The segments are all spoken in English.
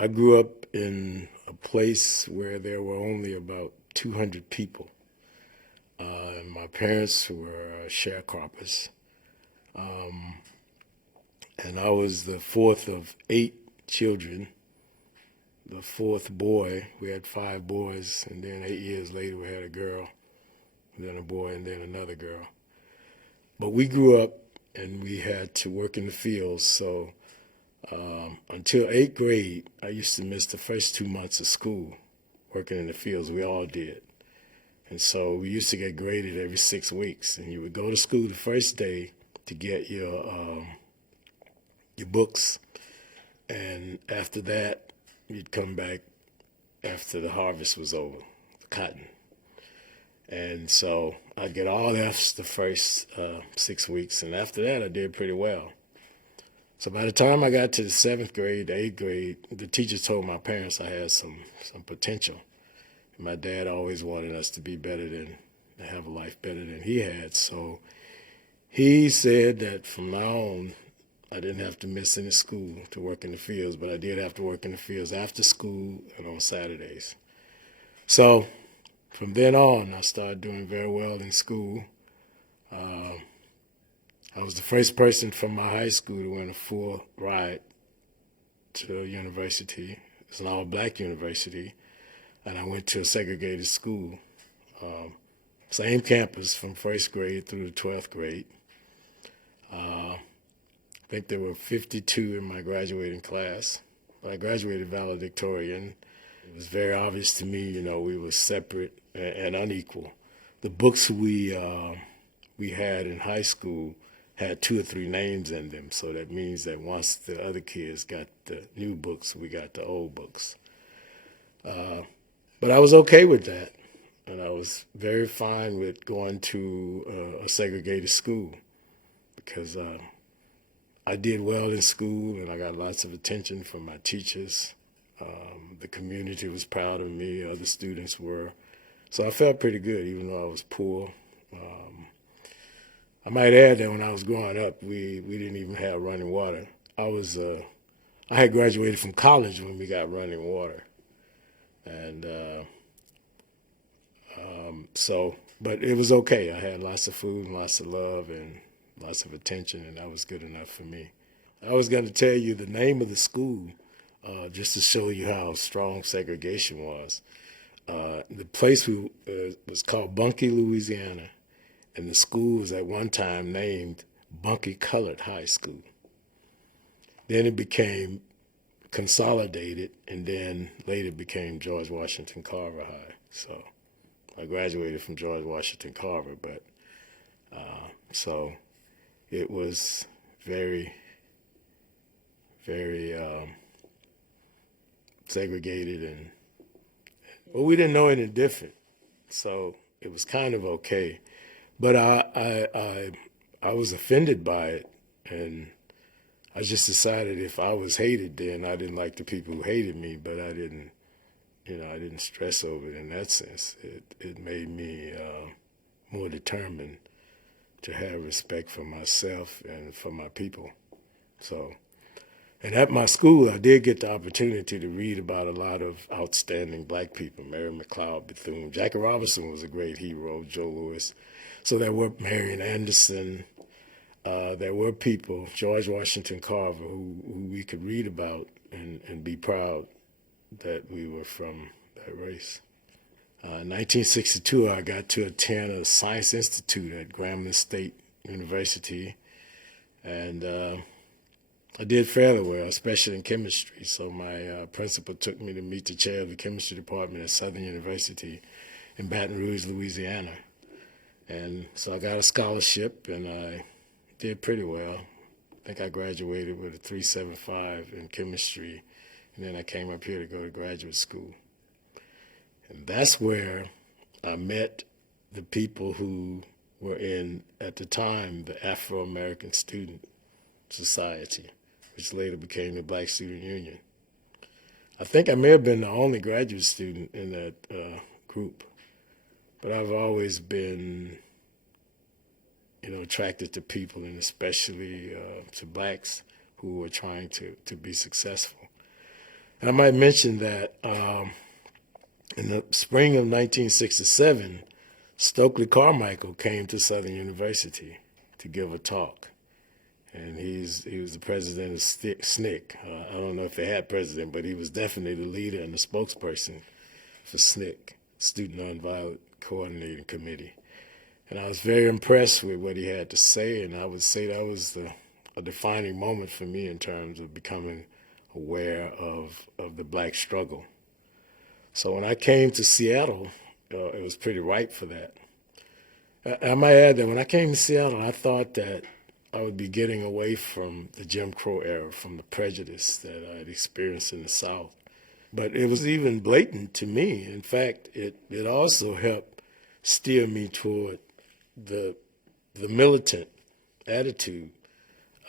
I grew up in a place where there were only about 200 people. And my parents were sharecroppers. And I was the fourth of 8 children, the fourth boy. We had 5 boys, and then 8 years later we had a girl, and then a boy, and then another girl. But we grew up and we had to work in the fields, so until 8th grade, I used to miss the first 2 months of school working in the fields. We all did. And so we used to get graded every 6 weeks, and you would go to school the first day to get your books, and after that, you'd come back after the harvest was over, the cotton. And so I'd get all F's the first 6 weeks, and after that, I did pretty well. So by the time I got to the 7th grade, the 8th grade, the teachers told my parents I had some potential. My dad always wanted us to be better than, to have a life better than he had. So he said that from now on, I didn't have to miss any school to work in the fields, but I did have to work in the fields after school and on Saturdays. So from then on, I started doing very well in school. I was the first person from my high school to win a full ride to a university. It's an all-black university, and I went to a segregated school. Same campus from 1st grade through the 12th grade. I think there were 52 in my graduating class. I graduated valedictorian. It was very obvious to me, we were separate and unequal. The books we had in high school had 2 or 3 names in them, so that means that once the other kids got the new books, we got the old books. But I was okay with that, and I was very fine with going to a segregated school because I did well in school, and I got lots of attention from my teachers. The community was proud of me, other students were. So I felt pretty good, even though I was poor. I might add that when I was growing up, we didn't even have running water. I had graduated from college when we got running water. And but it was okay. I had lots of food and lots of love and lots of attention, and that was good enough for me. I was going to tell you the name of the school just to show you how strong segregation was. The place was called Bunkie, Louisiana, and the school was at one time named Bunkie Colored High School. Then it became consolidated, and then later became George Washington Carver High. So I graduated from George Washington Carver, but so it was very, very segregated, and well, we didn't know any different, so it was kind of okay. But I was offended by it, and I just decided if I was hated, then I didn't like the people who hated me, but I didn't stress over it in that sense. It made me more determined to have respect for myself and for my people. So, and at my school, I did get the opportunity to read about a lot of outstanding black people. Mary McLeod Bethune, Jackie Robinson was a great hero, Joe Louis. So there were Marion Anderson. There were people, George Washington Carver, who we could read about and be proud that we were from that race. In 1962, I got to attend a science institute at Grambling State University, and I did fairly well, especially in chemistry. So my principal took me to meet the chair of the chemistry department at Southern University in Baton Rouge, Louisiana. And so I got a scholarship, and I did pretty well. I think I graduated with a 3.75 in chemistry, and then I came up here to go to graduate school. And that's where I met the people who were in, at the time, the Afro-American Student Society, which later became the Black Student Union. I think I may have been the only graduate student in that group, but I've always been, attracted to people, and especially to blacks who were trying to be successful. I might mention that in the spring of 1967, Stokely Carmichael came to Southern University to give a talk. And he was the president of SNCC. I don't know if they had president, but he was definitely the leader and the spokesperson for SNCC, Student Nonviolent Coordinating Committee. And I was very impressed with what he had to say, and I would say that was a defining moment for me in terms of becoming aware of the black struggle. So when I came to Seattle, it was pretty ripe for that. I might add that when I came to Seattle, I thought that I would be getting away from the Jim Crow era, from the prejudice that I had experienced in the South. But it was even blatant to me. In fact, it also helped steer me toward the militant attitude.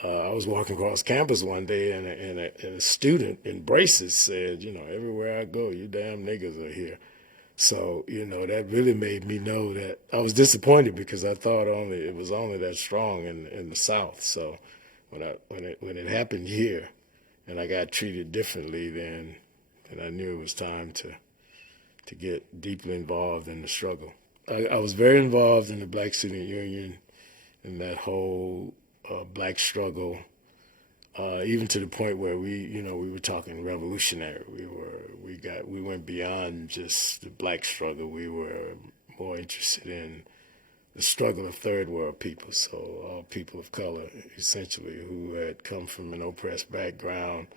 I was walking across campus one day, and a student in braces said, everywhere I go, you damn niggas are here. So, that really made me know that I was disappointed because I thought it was only that strong in the South. So when it happened here and I got treated differently, then I knew it was time to get deeply involved in the struggle. I was very involved in the Black Student Union and that whole black struggle, even to the point where we were talking revolutionary. We went beyond just the black struggle. We were more interested in the struggle of third world people, so people of color, essentially, who had come from an oppressed background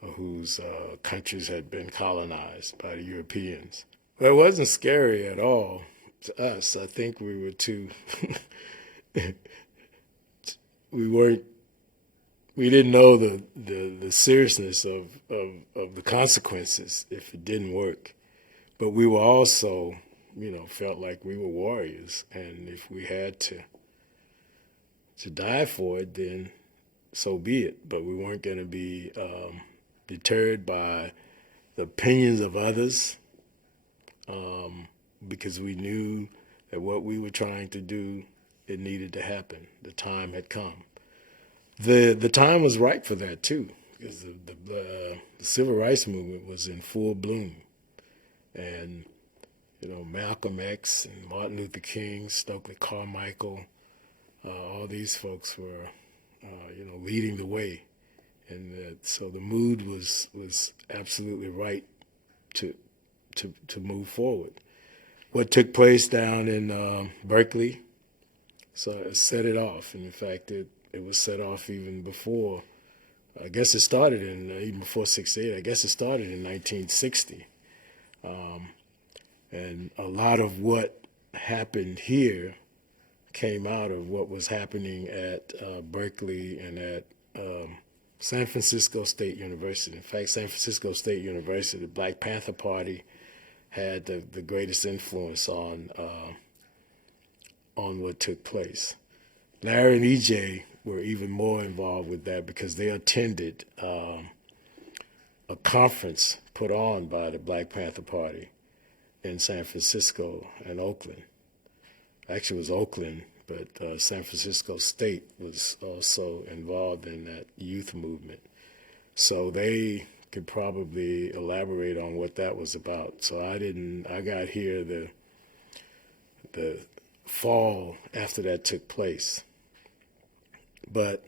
or whose countries had been colonized by the Europeans. But it wasn't scary at all to us. I think we were too, we didn't know the seriousness of the consequences if it didn't work. But we were also, felt like we were warriors. And if we had to die for it, then so be it. But we weren't going to be deterred by the opinions of others, because we knew that what we were trying to do, it needed to happen. The time had come. The time was right for that too, because the civil rights movement was in full bloom, and Malcolm X and Martin Luther King, Stokely Carmichael, all these folks were leading the way, and so the mood was absolutely right to move forward. What took place down in Berkeley, so it set it off, and in fact it was set off even before. I guess it started even before '68. I guess it started in 1960, and a lot of what happened here came out of what was happening at Berkeley and at San Francisco State University. In fact, San Francisco State University, the Black Panther Party, had the greatest influence on what took place. Larry and EJ were even more involved with that because they attended a conference put on by the Black Panther Party in San Francisco and Oakland. Actually, it was Oakland, but San Francisco State was also involved in that youth movement. So they could probably elaborate on what that was about. So I got here the fall after that took place. But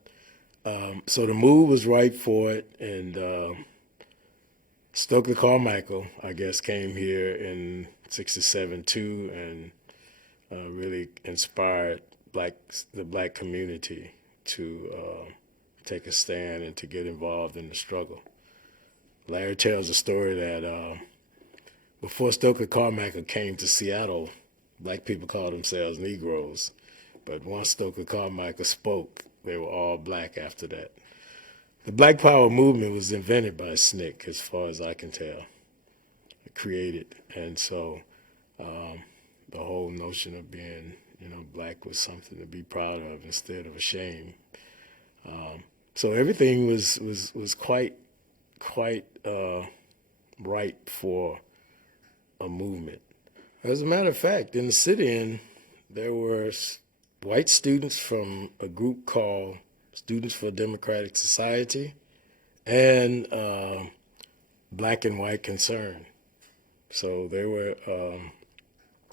so the move was right for it, and Stokely Carmichael, I guess, came here in '67 too, and really inspired the black community to take a stand and to get involved in the struggle. Larry tells a story that before Stokely Carmichael came to Seattle, black people called themselves Negroes, but once Stokely Carmichael spoke, they were all black after that. The Black Power movement was invented by SNCC, as far as I can tell, created. And so the whole notion of being, black was something to be proud of instead of ashamed. So everything was quite ripe for a movement. As a matter of fact, in the sit-in, there were white students from a group called Students for Democratic Society and black and white concern. So they were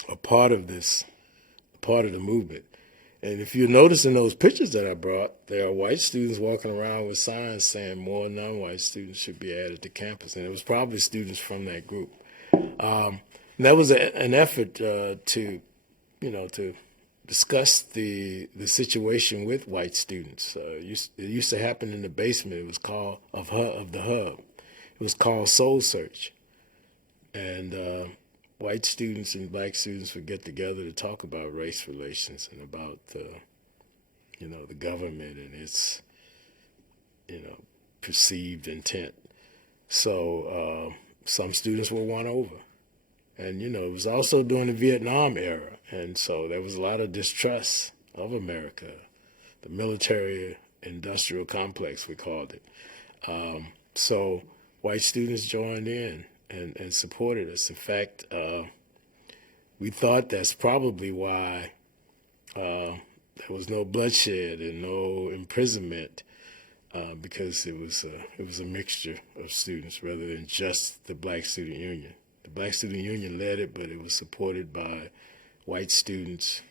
a part of this, a part of the movement. And if you notice in those pictures that I brought, there are white students walking around with signs saying more non-white students should be added to campus. And it was probably students from that group. That was an effort to discuss the situation with white students. It used to happen in the basement. It was called of the hub. It was called Soul Search, and white students and black students would get together to talk about race relations and about the government and its perceived intent. So some students were won over. And, it was also during the Vietnam era. And so there was a lot of distrust of America, the military-industrial complex, we called it. So white students joined in and supported us. In fact, we thought that's probably why there was no bloodshed and no imprisonment, because it was a mixture of students rather than just the Black Student Union. The Black Student Union led it, but it was supported by white students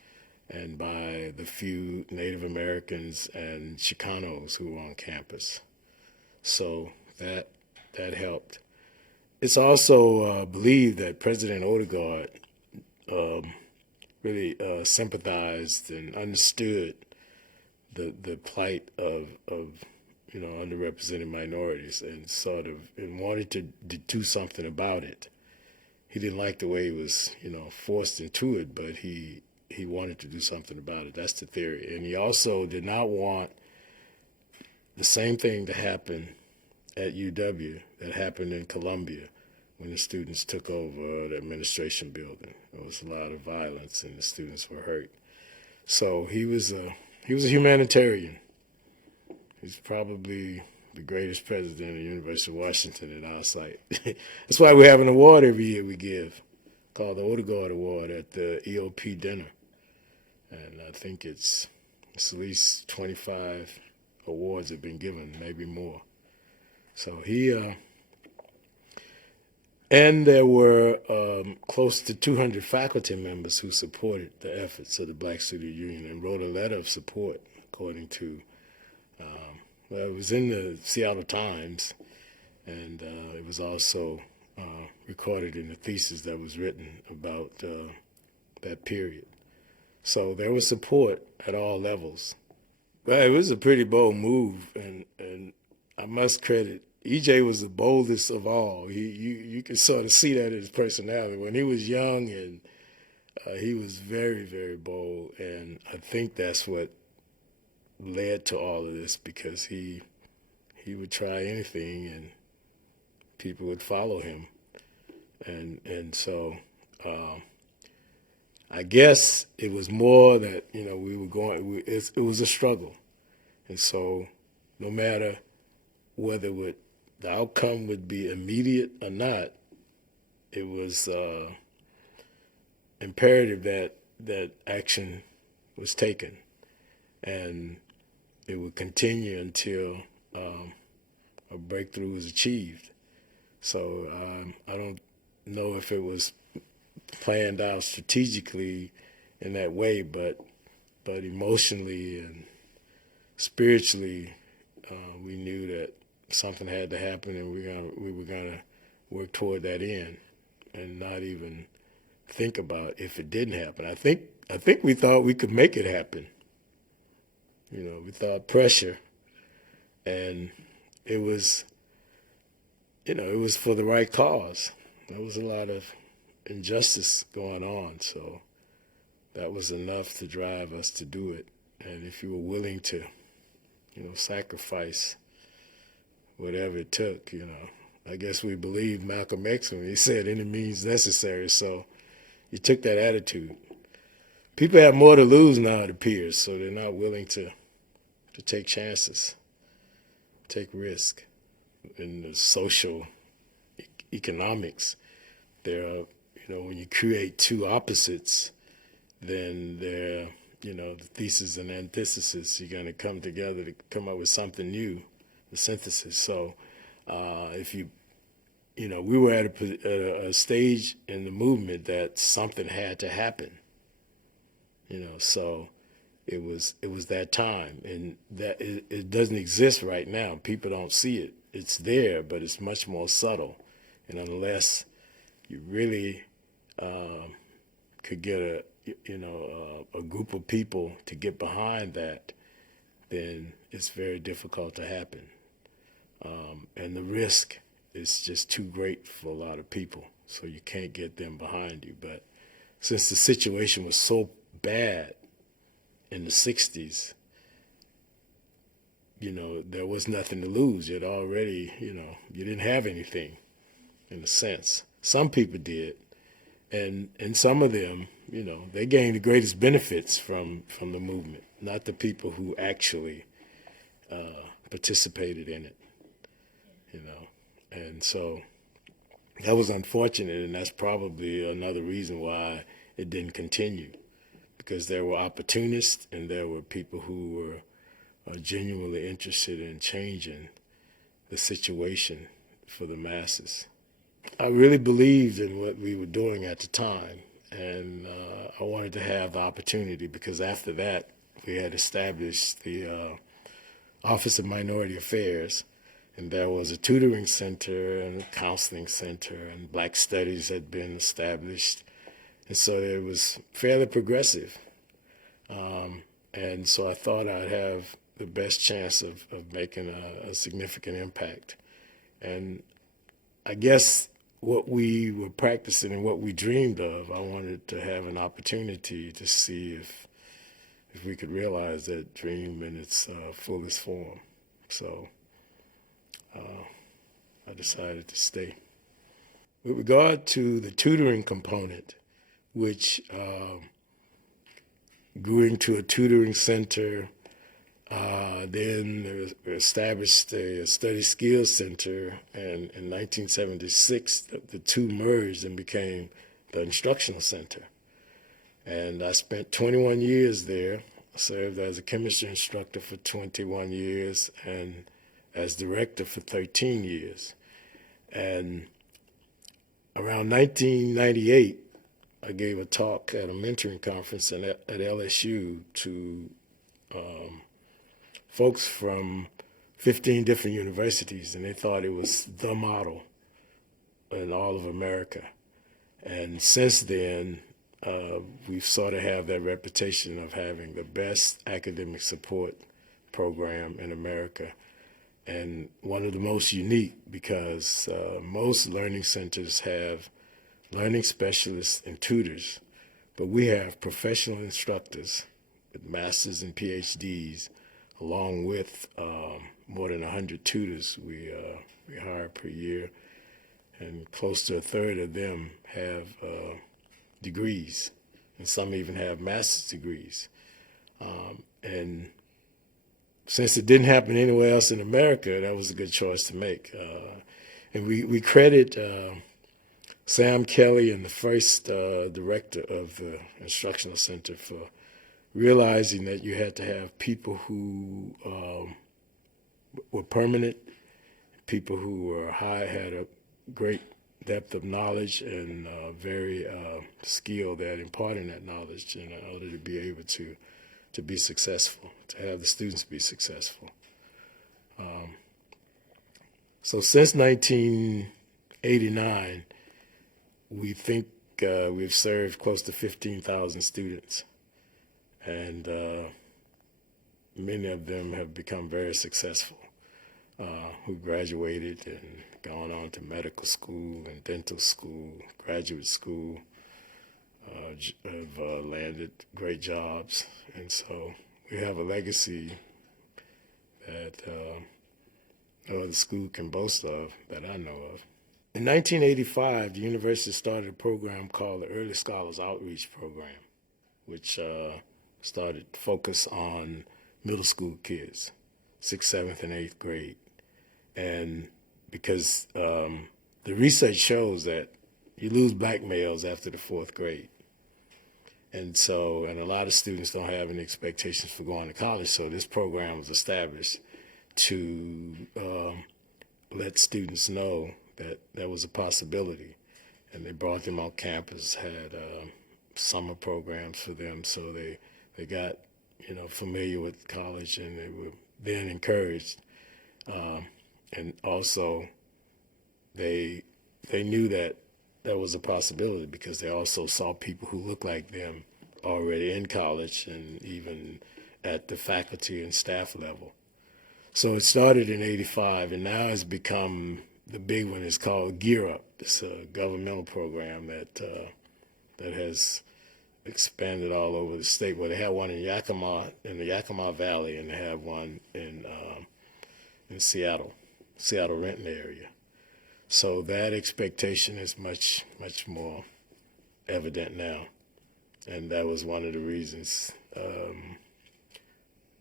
and by the few Native Americans and Chicanos who were on campus. So that helped. It's also believed that President Odegaard really sympathized and understood the plight of underrepresented minorities and wanted to do something about it. He didn't like the way he was, forced into it, but he wanted to do something about it. That's the theory. And he also did not want the same thing to happen at UW that happened in Columbia when the students took over the administration building. There was a lot of violence and the students were hurt. So he was a humanitarian. He's probably the greatest president of the University of Washington in our sight. That's why we have an award every year we give called the Odegaard Award at the EOP Dinner. And I think it's at least 25 awards have been given, maybe more. So and there were close to 200 faculty members who supported the efforts of the Black Student Union and wrote a letter of support, according to it was in the Seattle Times, and it was also recorded in the thesis that was written about that period. So there was support at all levels. But it was a pretty bold move, and I must credit EJ was the boldest of all. You can sort of see that in his personality. When he was young, and he was very, very bold, and I think that's what led to all of this, because he would try anything and people would follow him, and so I guess it was more that we were going. It was a struggle, and so no matter whether the outcome would be immediate or not, it was imperative that action was taken, and it would continue until a breakthrough was achieved. So I don't know if it was planned out strategically in that way, but emotionally and spiritually, we knew that something had to happen, and we were gonna work toward that end, and not even think about if it didn't happen. I think we thought we could make it happen. We thought pressure, and it was for the right cause. There was a lot of injustice going on, so that was enough to drive us to do it. And if you were willing to, sacrifice whatever it took, I guess we believed Malcolm X when he said any means necessary, so you took that attitude. People have more to lose now, it appears, so they're not willing to take chances, take risk. In the social economics, there are, when you create two opposites, then there, the thesis and antithesis, you're going to come together to come up with something new, the synthesis. So if you we were at a stage in the movement that something had to happen. So it was that time, and that it doesn't exist right now. People don't see it. It's there, but it's much more subtle. And unless you really could get a group of people to get behind that, then it's very difficult to happen. And the risk is just too great for a lot of people, so you can't get them behind you. But since the situation was so bad in the 60s, there was nothing to lose. You'd already, you didn't have anything in a sense. Some people did, and some of them, they gained the greatest benefits from the movement, not the people who actually participated in it, And so that was unfortunate, and that's probably another reason why it didn't continue, because there were opportunists and there were people who were genuinely interested in changing the situation for the masses. I really believed in what we were doing at the time, and I wanted to have the opportunity, because after that we had established the Office of Minority Affairs, and there was a tutoring center and a counseling center, and Black Studies had been established, and so it was fairly progressive. And so I thought I'd have the best chance of making a significant impact. And I guess what we were practicing and what we dreamed of, I wanted to have an opportunity to see if we could realize that dream in its fullest form. So I decided to stay. With regard to the tutoring component, which grew into a tutoring center, then we established a study skills center, and in 1976 the two merged and became the instructional center. And I spent 21 years there. I served as a chemistry instructor for 21 years and as director for 13 years. And around 1998, I gave a talk at a mentoring conference at LSU to folks from 15 different universities, and they thought it was the model in all of America. And since then, we've sort of have that reputation of having the best academic support program in America, and one of the most unique, because most learning centers have learning specialists and tutors, but we have professional instructors with masters and PhDs, along with more than 100 tutors we hire per year, and close to a third of them have degrees, and some even have master's degrees. And since it didn't happen anywhere else in America, that was a good choice to make. And we credit Sam Kelly and the first director of the Instructional Center for realizing that you had to have people who were permanent, people who were had a great depth of knowledge and very skilled at imparting that knowledge in order to be able to be successful, to have the students be successful. So since 1989, we think we've served close to 15,000 students, and many of them have become very successful, who graduated and gone on to medical school and dental school, graduate school, have landed great jobs. And so we have a legacy that no other school can boast of that I know of. In 1985, the university started a program called the Early Scholars Outreach Program, which started to focus on middle school kids, 6th, 7th, and 8th grade. And because the research shows that you lose black males after the 4th grade. And a lot of students don't have any expectations for going to college, so this program was established to let students know that was a possibility. And they brought them on campus, had summer programs for them, so they got, familiar with college, and they were then encouraged. And also, they knew that was a possibility because they also saw people who looked like them already in college and even at the faculty and staff level. So it started in '85, and now it's become the big one. Is called Gear Up. It's a governmental program that has expanded all over the state. Well, they have one in Yakima, in the Yakima Valley, and they have one in Seattle, Renton area. So that expectation is much more evident now, and that was one of the reasons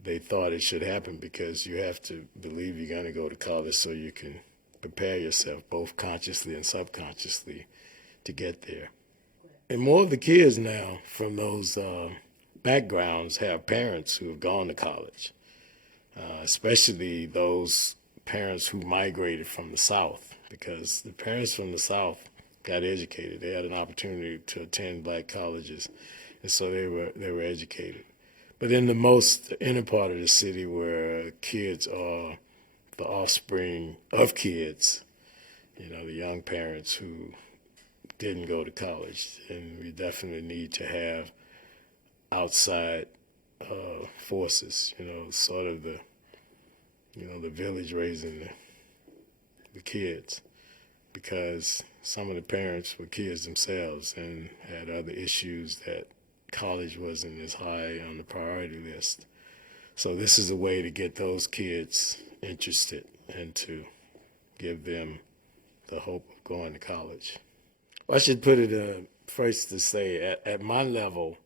they thought it should happen, because you have to believe you're going to go to college so you can prepare yourself both consciously and subconsciously to get there. And more of the kids now from those backgrounds have parents who have gone to college, especially those parents who migrated from the South, because the parents from the South got educated. They had an opportunity to attend black colleges, and so they were educated. But in the most inner part of the city, where kids are the offspring of kids, the young parents who didn't go to college, and we definitely need to have outside forces, sort of the village raising the kids, because some of the parents were kids themselves and had other issues that college wasn't as high on the priority list. So this is a way to get those kids interested and to give them the hope of going to college. I should put it first to say, at my level,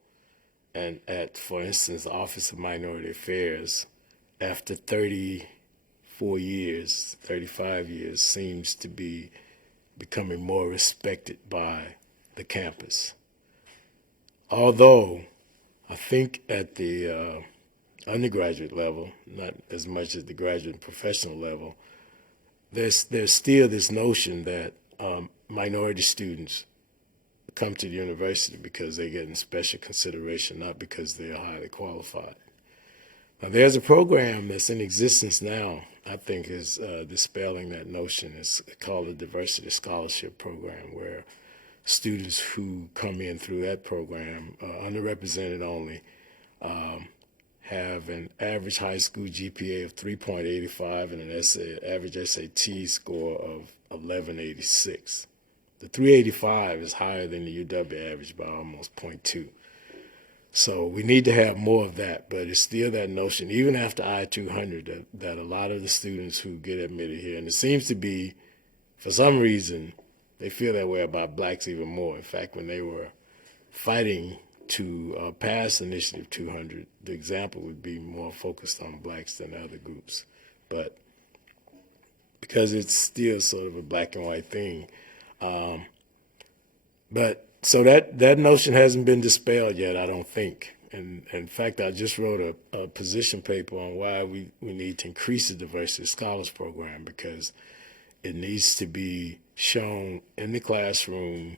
and at, for instance, the Office of Minority Affairs, after 34 years, 35 years, seems to be becoming more respected by the campus. Although I think at the undergraduate level, not as much as the graduate and professional level, there's still this notion that minority students come to the university because they're getting special consideration, not because they are highly qualified. Now, there's a program that's in existence now, I think is dispelling that notion. It's called the Diversity Scholarship Program, where students who come in through that program, underrepresented only, have an average high school GPA of 3.85 and an average SAT score of 1186. The 385 is higher than the UW average by almost 0.2. So we need to have more of that, but it's still that notion, even after I-200, that a lot of the students who get admitted here, and it seems to be, for some reason, they feel that way about blacks even more. In fact, when they were fighting to pass Initiative 200, the example would be more focused on blacks than other groups. But because it's still sort of a black and white thing. But so that notion hasn't been dispelled yet, I don't think. And in fact, I just wrote a position paper on why we need to increase the Diversity Scholars Program, because it needs to be shown in the classroom,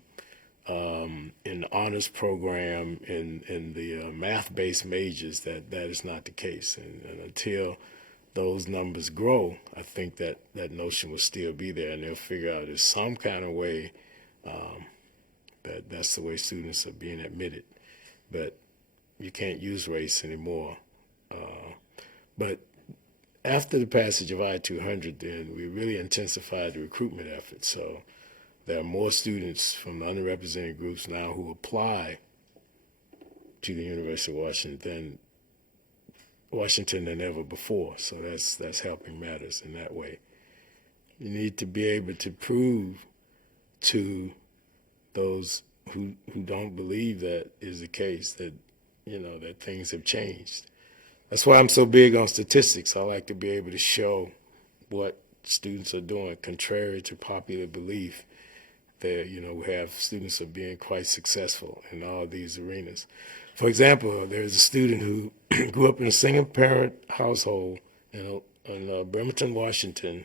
in the honors program, in the math-based majors, that is not the case. And until those numbers grow, I think that notion will still be there, and they'll figure out there's some kind of way that's the way students are being admitted. But you can't use race anymore. But after the passage of I-200, then we really intensified the recruitment effort. So there are more students from the underrepresented groups now who apply to the University of Washington than ever before. So that's helping matters in that way. You need to be able to prove to those who don't believe that is the case that, that things have changed. That's why I'm so big on statistics. I like to be able to show what students are doing contrary to popular belief. That, we have students who are being quite successful in all these arenas. For example, there's a student who grew up in a single-parent household in Bremerton, Washington,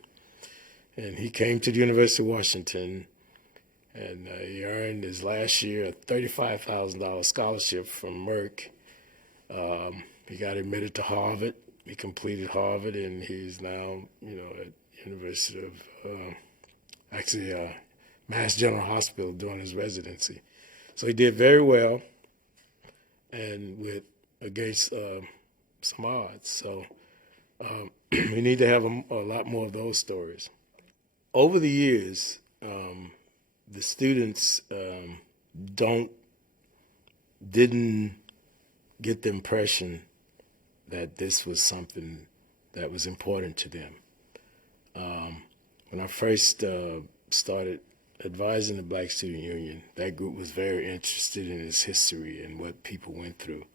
And he came to the University of Washington, and he earned his last year a $35,000 scholarship from Merck. He got admitted to Harvard. He completed Harvard, and he's now, at University of, Mass General Hospital doing his residency. So he did very well, and against some odds. So we need to have a lot more of those stories. Over the years, the students didn't get the impression that this was something that was important to them. When I first started advising the Black Student Union, that group was very interested in its history and what people went through.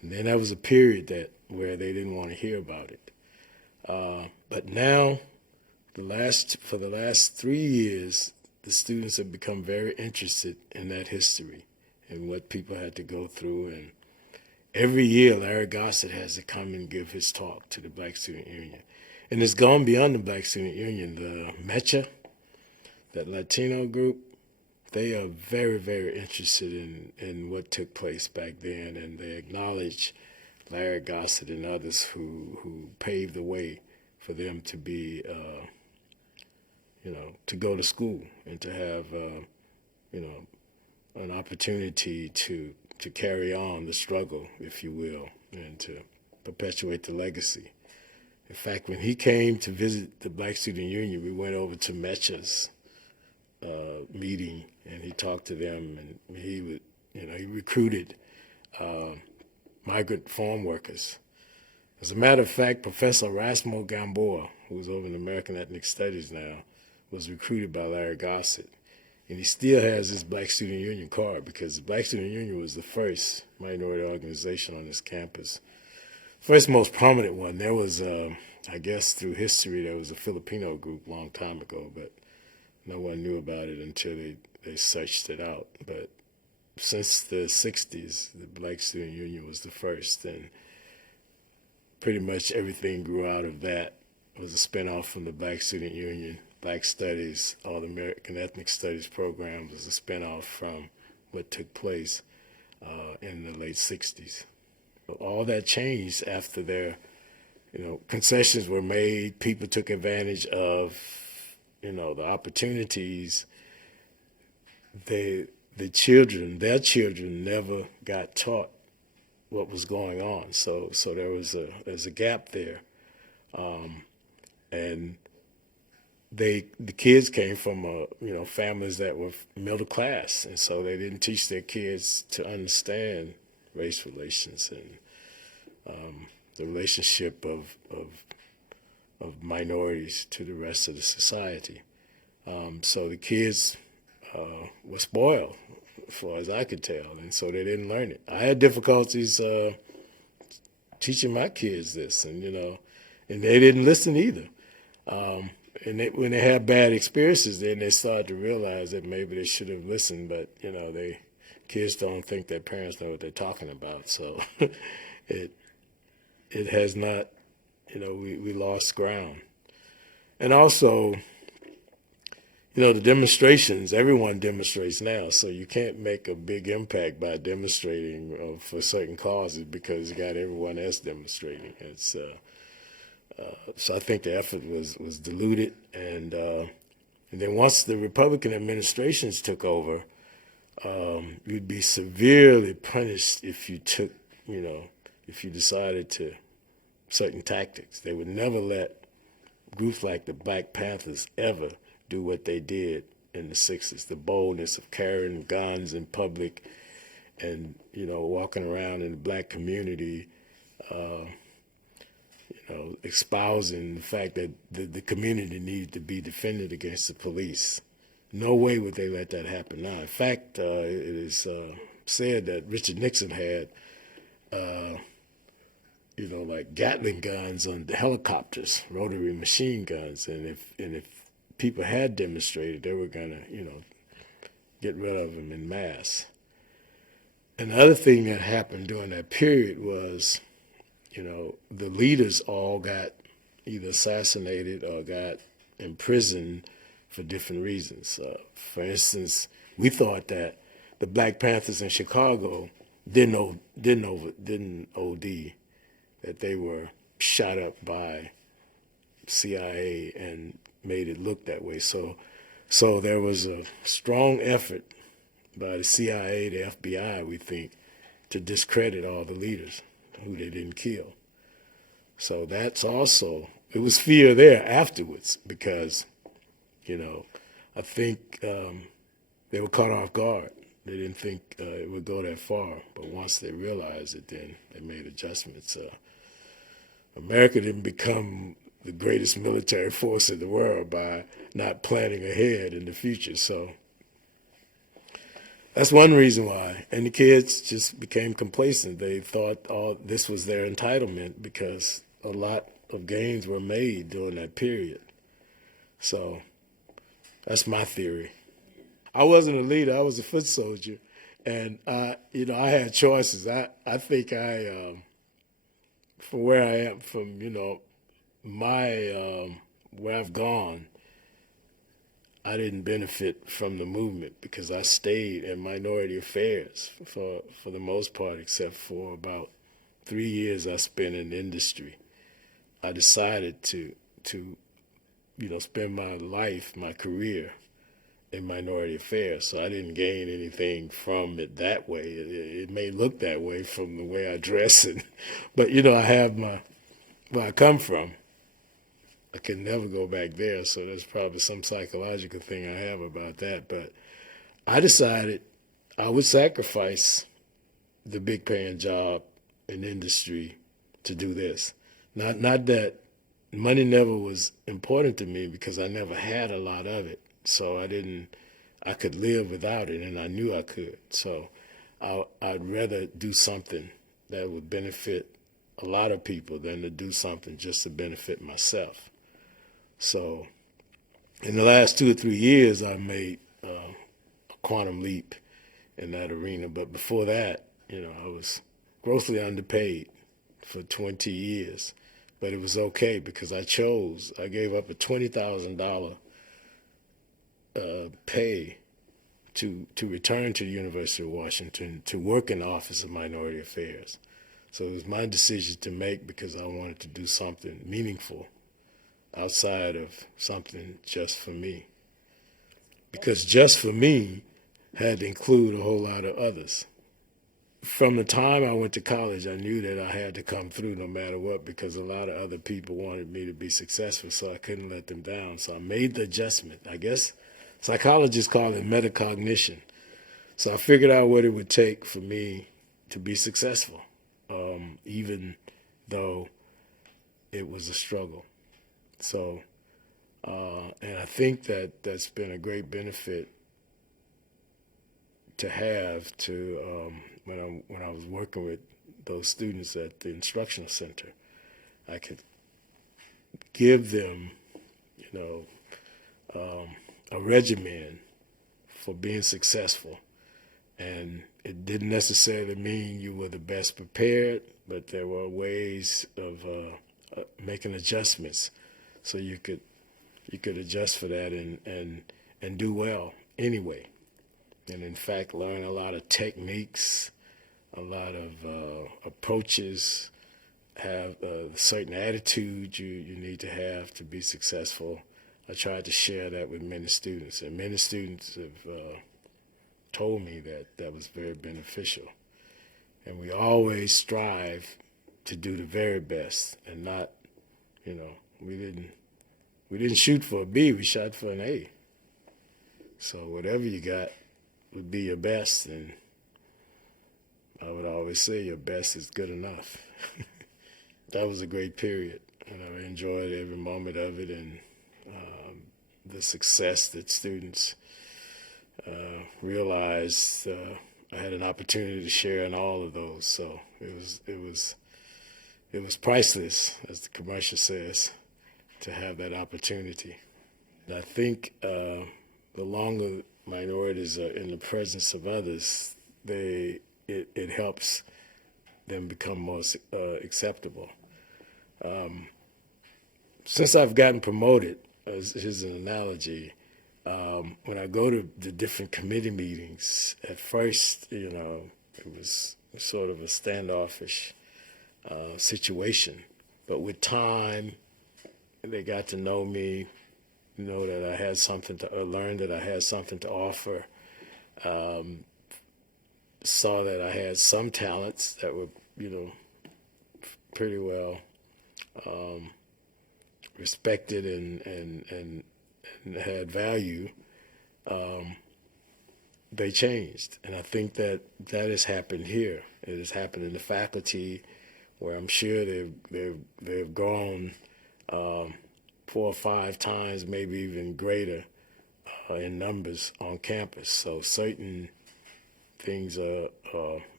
And then there was a period where they didn't want to hear about it. But now, for the last 3 years, the students have become very interested in that history and what people had to go through. And every year, Larry Gossett has to come and give his talk to the Black Student Union. And it's gone beyond the Black Student Union. The MECHA, that Latino group, they are very, very interested in what took place back then, and they acknowledge Larry Gossett and others who paved the way for them to be, to go to school and to have, an opportunity to carry on the struggle, if you will, and to perpetuate the legacy. In fact, when he came to visit the Black Student Union, we went over to MECHA's meeting, and he talked to them, and he recruited migrant farm workers. As a matter of fact, Professor Erasmo Gamboa, who's over in American Ethnic Studies now, was recruited by Larry Gossett. And he still has his Black Student Union card, because the Black Student Union was the first minority organization on this campus. First most prominent one. There was, I guess through history, there was a Filipino group a long time ago, but no one knew about it until they searched it out. But since the 60s, the Black Student Union was the first, and pretty much everything grew out of that. It was a spinoff from the Black Student Union. Black Studies, all the American Ethnic Studies programs, was a spinoff from what took place in the late 60s. All that changed after their, concessions were made. People took advantage of, the opportunities. Their children never got taught what was going on. So there's a gap there, and the kids came from families that were middle class, and so they didn't teach their kids to understand race relations and the relationship of minorities to the rest of the society. So the kids were spoiled, as far as I could tell, and so they didn't learn it. I had difficulties teaching my kids this, and they didn't listen either. And when they had bad experiences, then they started to realize that maybe they should have listened, but kids don't think their parents know what they're talking about. So it has not, we lost ground. And also, the demonstrations, everyone demonstrates now, so you can't make a big impact by demonstrating for certain causes, because you got everyone else demonstrating. It's so I think the effort was diluted, and then once the Republican administrations took over, you'd be severely punished if you took, if you decided to certain tactics. They would never let groups like the Black Panthers ever do what they did in the 60s, the boldness of carrying guns in public and, walking around in the black community, espousing the fact that the community needed to be defended against the police. No way would they let that happen now. In fact, it is said that Richard Nixon had, like Gatling guns on the helicopters, rotary machine guns, and if people had demonstrated, they were gonna, get rid of them in mass. And the other thing that happened during that period was, the leaders all got either assassinated or got in prison for different reasons. For instance, we thought that the Black Panthers in Chicago didn't OD, that they were shot up by CIA and made it look that way. So there was a strong effort by the CIA, the FBI, we think, to discredit all the leaders who they didn't kill. So that's also, it was fear there afterwards because, I think they were caught off guard. They didn't think it would go that far, but once they realized it, then they made adjustments. America didn't become the greatest military force in the world by not planning ahead in the future. So that's one reason why. And the kids just became complacent. They thought all this was their entitlement because a lot of gains were made during that period. So that's my theory. I wasn't a leader. I was a foot soldier. And, I had choices. I think from where I am, from, where I've gone, I didn't benefit from the movement because I stayed in minority affairs for the most part, except for about 3 years I spent in industry. I decided to spend my life, my career in minority affairs. So I didn't gain anything from it that way. It may look that way from the way I dress, but I have where I come from. I can never go back there, so there's probably some psychological thing I have about that. But I decided I would sacrifice the big paying job in industry to do this. Not that money never was important to me because I never had a lot of it. So I could live without it, and I knew I could. So I'd rather do something that would benefit a lot of people than to do something just to benefit myself. So in the last 2 or 3 years, I made a quantum leap in that arena. But before that, I was grossly underpaid for 20 years. But it was okay because I gave up a $20,000 pay to return to the University of Washington to work in the Office of Minority Affairs. So it was my decision to make because I wanted to do something meaningful outside of something just for me. Because just for me had to include a whole lot of others. From the time I went to college, I knew that I had to come through no matter what because a lot of other people wanted me to be successful, so I couldn't let them down. So I made the adjustment. I guess psychologists call it metacognition. So I figured out what it would take for me to be successful, even though it was a struggle. So, and I think that's been a great benefit to have when I was working with those students at the instructional center. I could give them, a regimen for being successful. And it didn't necessarily mean you were the best prepared, but there were ways of making adjustments so you could adjust for that and do well anyway. And in fact, learn a lot of techniques, a lot of approaches, have a certain attitude you need to have to be successful. I tried to share that with many students, and many students have told me that was very beneficial. And we always strive to do the very best and not, we didn't shoot for a B, we shot for an A. So whatever you got would be your best, and I would always say your best is good enough. That was a great period, and I enjoyed every moment of it, and the success that students realized I had an opportunity to share in all of those. So it was priceless, as the commercial says, to have that opportunity. And I think the longer minorities are in the presence of others, it helps them become more acceptable. Since I've gotten promoted, here's an analogy. When I go to the different committee meetings, at first, it was sort of a standoffish situation. But with time, they got to know me, that I had something to learn, that I had something to offer. Saw that I had some talents that were, pretty well respected and had value. They changed, and I think that has happened here. It has happened in the faculty, where I'm sure they've grown 4 or 5 times, maybe even greater in numbers on campus. So certain things are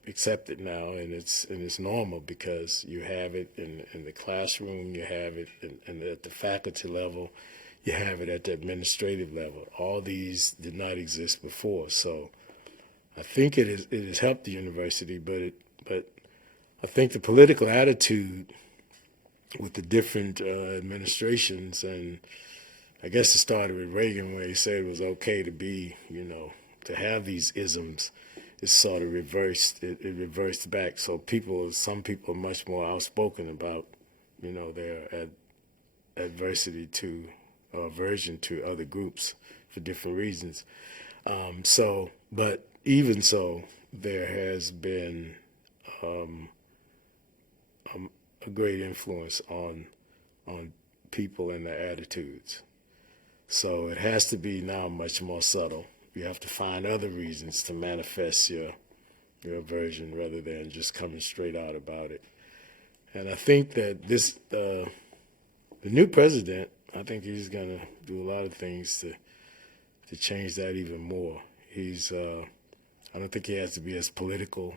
accepted now, and it's normal, because you have it in the classroom, you have it at the faculty level, you have it at the administrative level. All these did not exist before, so I think it has helped the university, but I think the political attitude with the different administrations, and I guess it started with Reagan, where he said it was okay to be, to have these isms. It's sort of reversed. It reversed back. So some people are much more outspoken about, their adversity to, or aversion to other groups for different reasons. But even so, there has been a great influence on people and their attitudes. So it has to be now much more subtle. You have to find other reasons to manifest your aversion, rather than just coming straight out about it. And I think that the new president, I think he's going to do a lot of things to change that even more. I don't think he has to be as political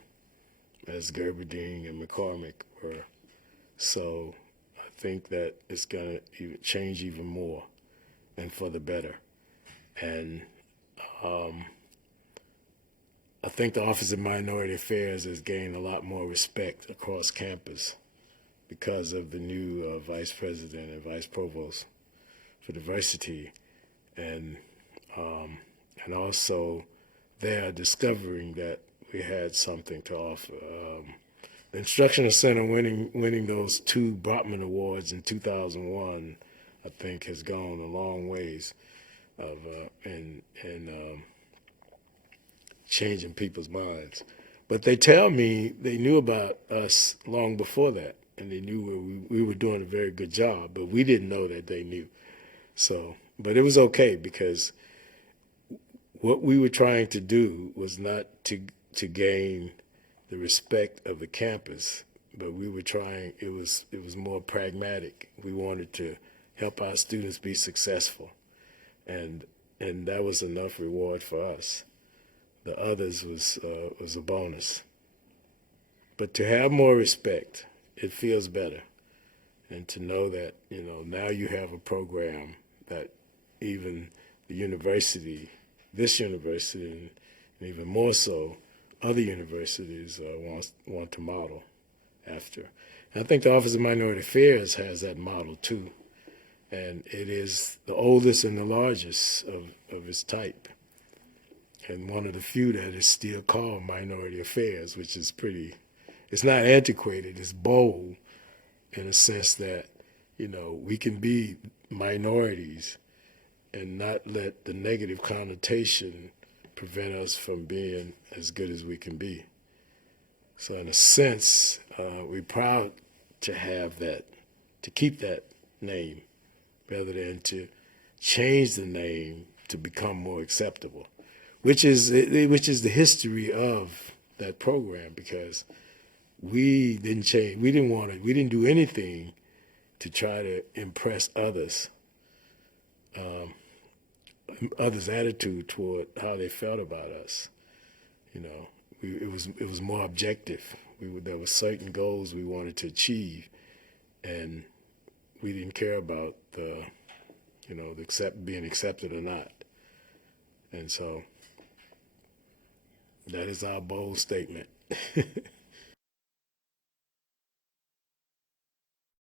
as Gerberding and McCormick were. So I think that it's going to change even more, and for the better. And I think the Office of Minority Affairs has gained a lot more respect across campus because of the new vice president and vice provost for diversity, and also they are discovering that we had something to offer. The Instructional Center winning those 2 Brotman Awards in 2001, I think, has gone a long ways of in changing people's minds. But they tell me they knew about us long before that, and they knew we were doing a very good job, but we didn't know that they knew. So, but it was okay, because what we were trying to do was not to gain the respect of the campus, but we were trying. It was more pragmatic. We wanted to help our students be successful, and that was enough reward for us. The others was a bonus. But to have more respect, it feels better, and to know that now you have a program that even the university, this university, and even more so, other universities want to model after. And I think the Office of Minority Affairs has that model too, and it is the oldest and the largest of its type, and one of the few that is still called Minority Affairs, which is pretty. It's not antiquated. It's bold in a sense that we can be minorities and not let the negative connotation prevent us from being as good as we can be. So in a sense, we're proud to have that, to keep that name, rather than to change the name to become more acceptable, which is the history of that program, because we didn't change. We didn't do anything to try to impress others. Others' attitude toward how they felt about us. It was more objective. There were certain goals we wanted to achieve, and we didn't care about being accepted or not. And so that is our bold statement.